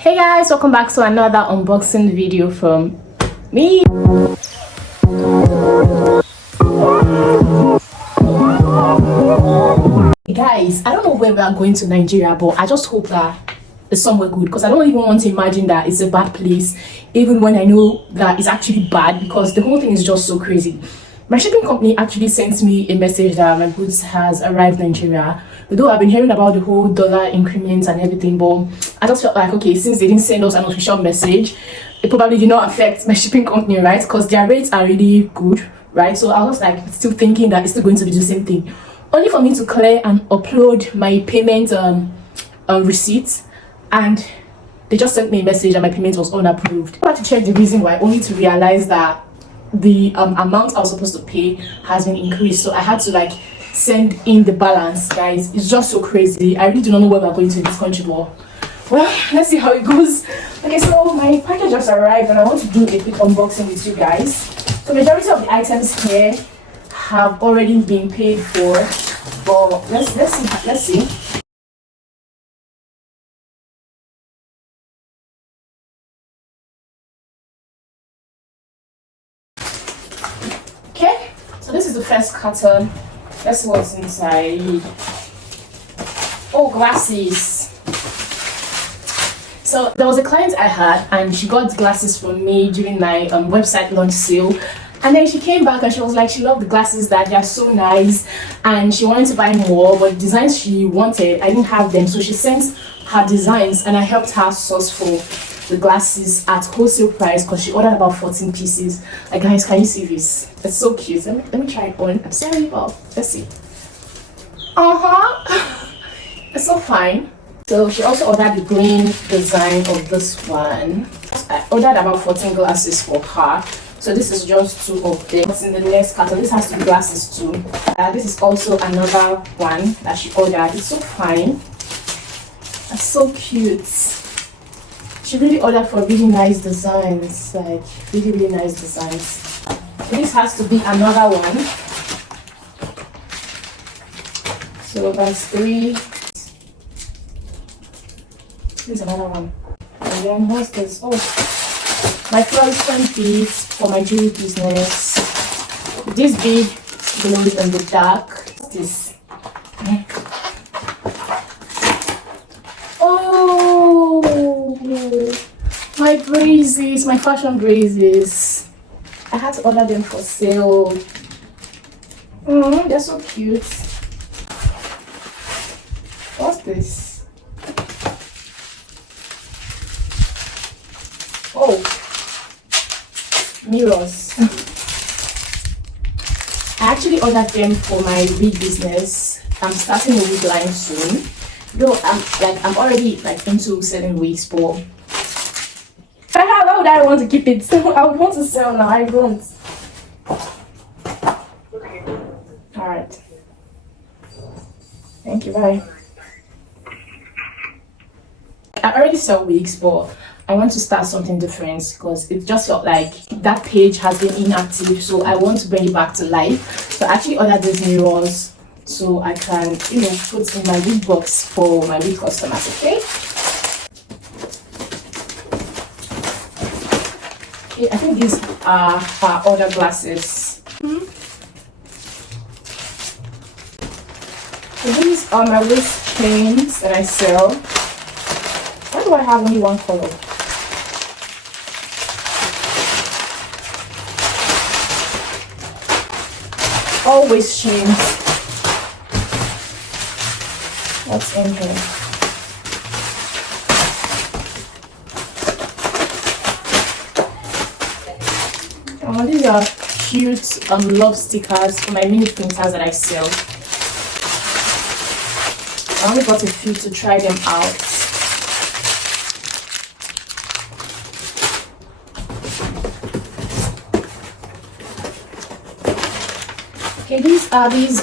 Hey guys, welcome back to another unboxing video from me. Guys, I don't know where we are going to Nigeria, but I just hope that it's somewhere good, because I don't even want to imagine that it's a bad place, even when I know that it's actually bad, because the whole thing is just so crazy. My shipping company actually sent me a message that my goods has arrived in Nigeria. Though I've been hearing about the whole dollar increments and everything, but I just felt like, okay, since they didn't send us an official message, it probably did not affect my shipping company, right? Because their rates are really good, right? So I was like still thinking that it's still going to be the same thing. Only for me to clear and upload my payment receipt, and they just sent me a message that my payment was unapproved. I had to check the reason why, only to realize that the amount I was supposed to pay has been increased. So I had to like send in the balance. Guys, it's just so crazy. I really do not know where we're going to in this country, but well, let's see how it goes. Okay, so my package just arrived and I want to do a quick unboxing with you guys. So majority of the items here have already been paid for, but let's see. Okay, so this is the first carton. Let's see what's inside. Oh, glasses. So there was a client I had and she got glasses from me during my website launch sale, and then she came back and she was like she loved the glasses, that they are so nice, and she wanted to buy more, but the designs she wanted I didn't have them. So she sent her designs and I helped her source for the glasses at wholesale price, because she ordered about 14 pieces. Like, guys, can you see this? It's so cute. Let me try it on. I'm sorry, but let's see. It's so fine. So she also ordered the green design of this one. I ordered about 14 glasses for her. So this is just 2 of them. What's in the next carton? This has to be glasses too. This is also another one that she ordered. It's so fine. It's so cute. She really ordered for really nice designs, like really nice designs. So this has to be another one. So that's 3. Here's another one. And then what's this? Oh, my fluorescent beads for my jewelry business. This bead glows in the dark. What's this? Oh, my braces, my fashion braces. I had to order them for sale. They're so cute. What's this? Oh, mirrors. I actually ordered them for my wig business. I'm starting a wig line soon. Though I'm already like into selling wigs, but why would I want to keep it? I would want to sell now. I don't. Alright. Thank you, bye. I already sell wigs, but I want to start something different, because it just felt like that page has been inactive, so I want to bring it back to life. So I actually ordered these mirrors so I can, put in my wig box for my wig customers. Okay, I think these are her other glasses. So these are my waist chains that I sell. Why do I have only one color? All waist chains. What's in here? Oh, these are cute love stickers for my mini printers that I sell. I only got a few to try them out. Okay, these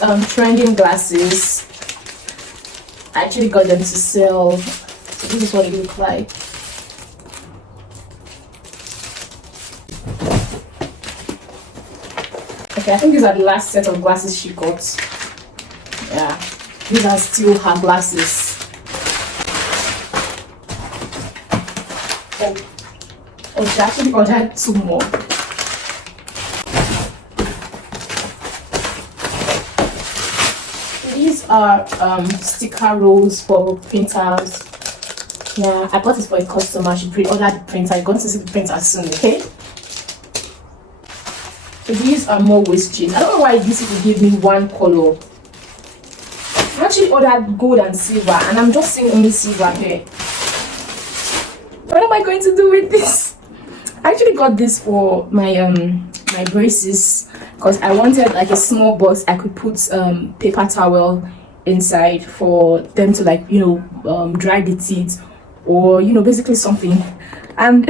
are trending glasses. I actually got them to sell. So this is what it looks like. Okay, I think these are the last set of glasses she got. Yeah, these are still her glasses. Oh, she actually ordered 2 more. These are sticker rolls for printers. Yeah, I bought it for a customer. She pre-ordered the printer. You're going to see the printer soon, okay? So these are more waist chains. I don't know why this will give me one color. I actually ordered gold and silver, and I'm just seeing only silver here. What am I going to do with this? I actually got this for my my braces because I wanted like a small box I could put paper towel inside for them to, like, you know, dry the teeth, or, you know, basically something. And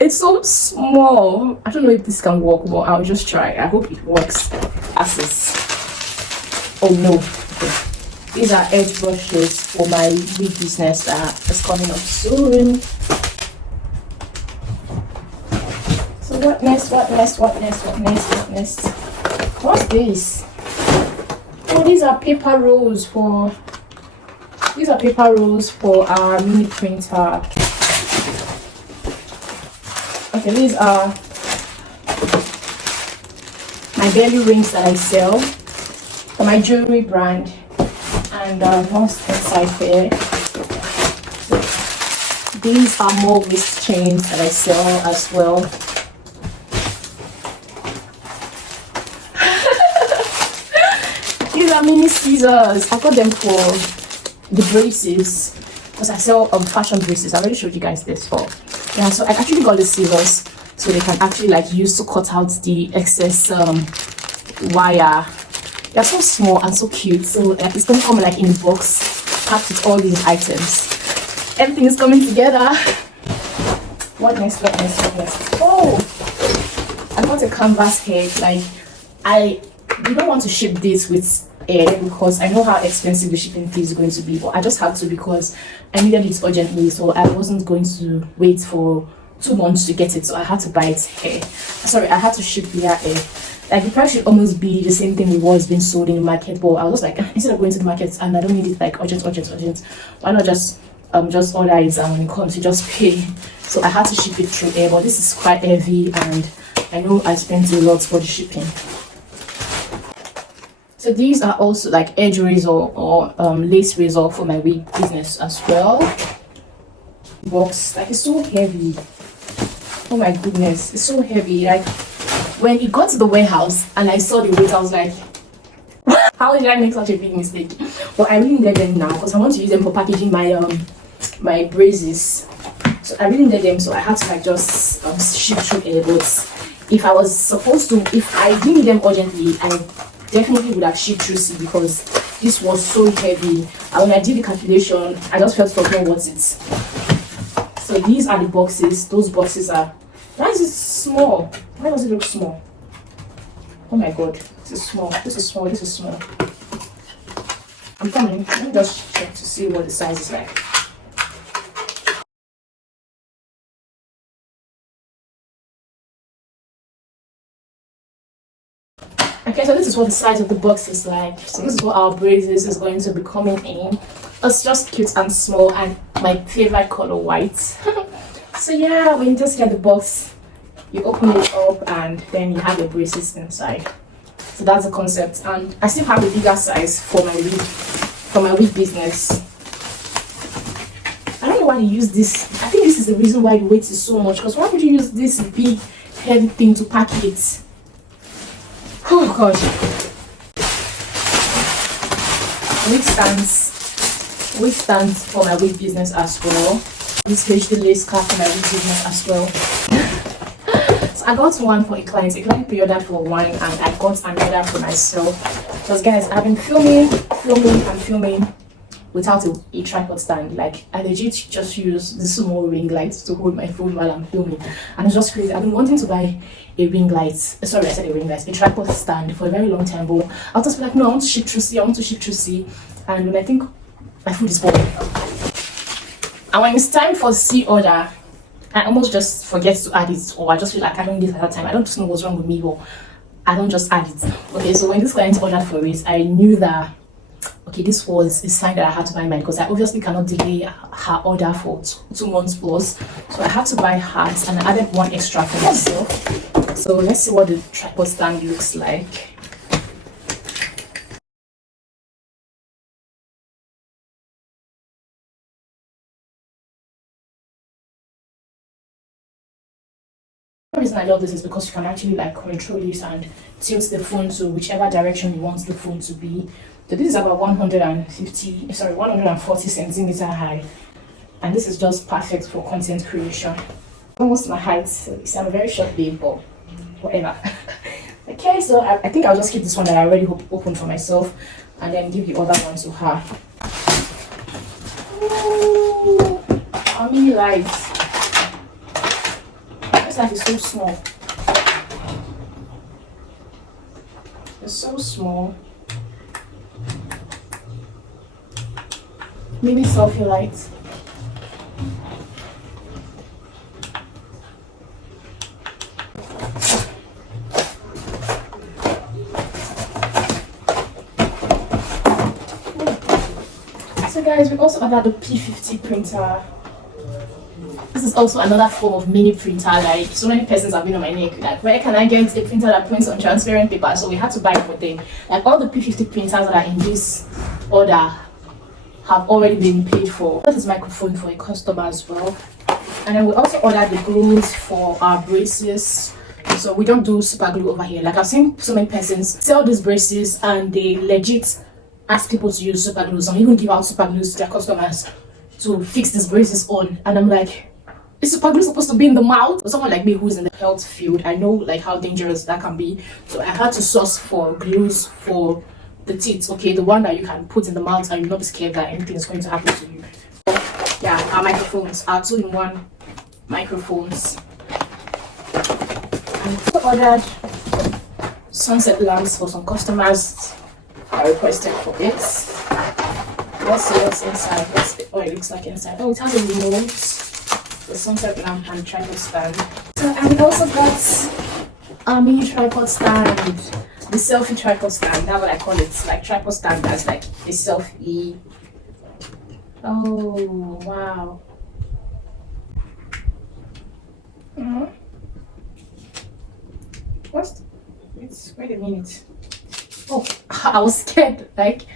it's so small. I don't know if this can work, but I'll just try. I hope it works. Access. Oh no. Okay. These are edge brushes for my wig business that is coming up soon. So what next? What's this? Oh, these are paper rolls for our mini printer. Okay, these are my belly rings that I sell for my jewelry brand. And what's inside here? These are more wrist chains that I sell as well. These are mini scissors. I got them for the braces because I sell fashion braces. I already showed you guys this for. Yeah, so I actually got the scissors so they can actually, like, use to cut out the excess wire. They're so small and so cute. So it's going to come like in a box packed with all these items. Everything is coming together. What next? Oh, I got a canvas head. Like, I don't want to ship this with air because I know how expensive the shipping fee is going to be, but I just had to because I needed it urgently, so I wasn't going to wait for 2 months to get it, so I had to buy it here. Sorry, I had to ship via air. Like, the price should almost be the same thing it was being sold in the market, but I was just like, instead of going to the market and I don't need it like urgent, why not just order it, and when it comes you just pay. So I had to ship it through air, but this is quite heavy and I know I spent a lot for the shipping. So these are also like edge razor or lace razor for my wig business as well. Box, like, it's so heavy. Oh my goodness, it's so heavy. Like, when it got to the warehouse and I saw the weight, I was like, how did I make such a big mistake? But I really needed them now because I want to use them for packaging my my braces. So I really needed them, so I had to, like, just ship through air. But if I didn't need them urgently, I definitely would have shipped through sea because this was so heavy. And when I did the calculation, I just felt not worth it. So these are the boxes. Those boxes are. Why is it small? Why does it look small? Oh my god, this is small. I'm coming. Let me just check to see what the size is like. Okay, so this is what the size of the box is like. So this is what our braces is going to be coming in. It's just cute and small, and my favorite color, white. So yeah, when you just get the box, you open it up and then you have your braces inside. So that's the concept, and I still have a bigger size for my wig business. I don't know why you use this. I think this is the reason why the weight is so much, because why would you use this big heavy thing to pack it? Oh gosh. Wig stands for my wig business as well. This HD lace scarf for my wig business as well. So I got one for a client. A client pre-ordered for one, and I got another for myself. Because guys, I've been filming without a tripod stand. Like, I legit just use the small ring light to hold my phone while I'm filming, and it's just crazy. I've been wanting to buy a ring light. Sorry, I said a ring light, a tripod stand for a very long time, but I'll just be like, no, I want to ship through sea. And when I think my food is boring, and when it's time for sea order, I almost just forget to add it, or I just feel like I don't need it at that time. I don't just know what's wrong with me, but I don't just add it. Okay, so when this client ordered for it, I knew that Okay, this was a sign that I had to buy mine because I obviously cannot delay her order for 2 months plus. So I had to buy hers and I added one extra for myself. So let's see what the tripod stand looks like. The reason I love this is because you can actually like control it and tilt the phone to whichever direction you want the phone to be. So this is about 140 centimeter high, and this is just perfect for content creation. Almost my height, so I'm a very short babe, but whatever. Okay, so I think I'll just keep this one that I already opened for myself, and then give the other one to her. Ooh, how many lights? This light is so small. It's so small. Maybe selfie lights. So guys, we also ordered the P50 printer. This is also another form of mini printer. Like, so many persons have been on my neck, like, where can I get a printer that prints on transparent paper? So we had to buy it for them. Like, all the P50 printers that are in this order have already been paid for. This is microphone for a customer as well. And then we also ordered the glues for our braces. So we don't do super glue over here. Like, I've seen so many persons sell these braces and they legit ask people to use super glue. Some even give out super glues to their customers to fix these braces on. And I'm like, is super glue supposed to be in the mouth? For someone like me who's in the health field, I know like how dangerous that can be. So I had to source for glues for the teeth, okay, the one that you can put in the mouth and you'll not be scared that anything is going to happen to you. Yeah, our microphones, our 2-in-1 microphones. I also ordered sunset lamps for some customers. I requested for it. Let's see what's inside. What it looks like inside. Oh, it has a remote, the sunset lamp, and tripod stand. So I also got a mini tripod stand. The selfie tripod stand, that's what I call it. Like tripod stand that's like a selfie. Oh wow. Wait a minute. Oh, I was scared. Like,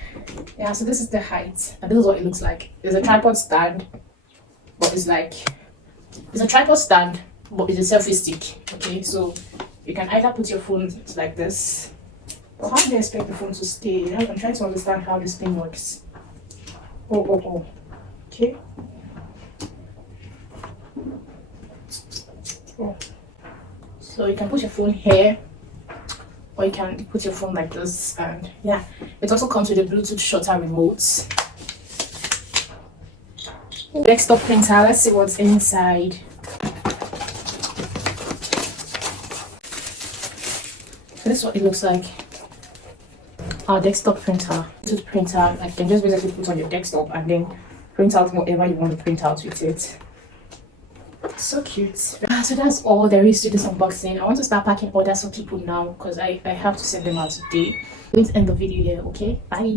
yeah, so this is the height and this is what it looks like. It's a tripod stand, but it's a tripod stand, but it's a selfie stick. Okay, so you can either put your phone like this. Well, how do you expect the phone to stay? You know, I'm trying to understand how this thing works. Oh. Okay. Oh. So you can put your phone here, or you can put your phone like this, and yeah, it also comes with a Bluetooth shutter remote. Desktop printer. Let's see what's inside. So this is what it looks like. Our desktop printer. Bluetooth printer, like you can just basically put on your desktop and then print out whatever you want to print out with it. So cute. So that's all there is to this unboxing. I want to start packing orders for people now because I have to send them out today. Please end the video here, okay? Bye.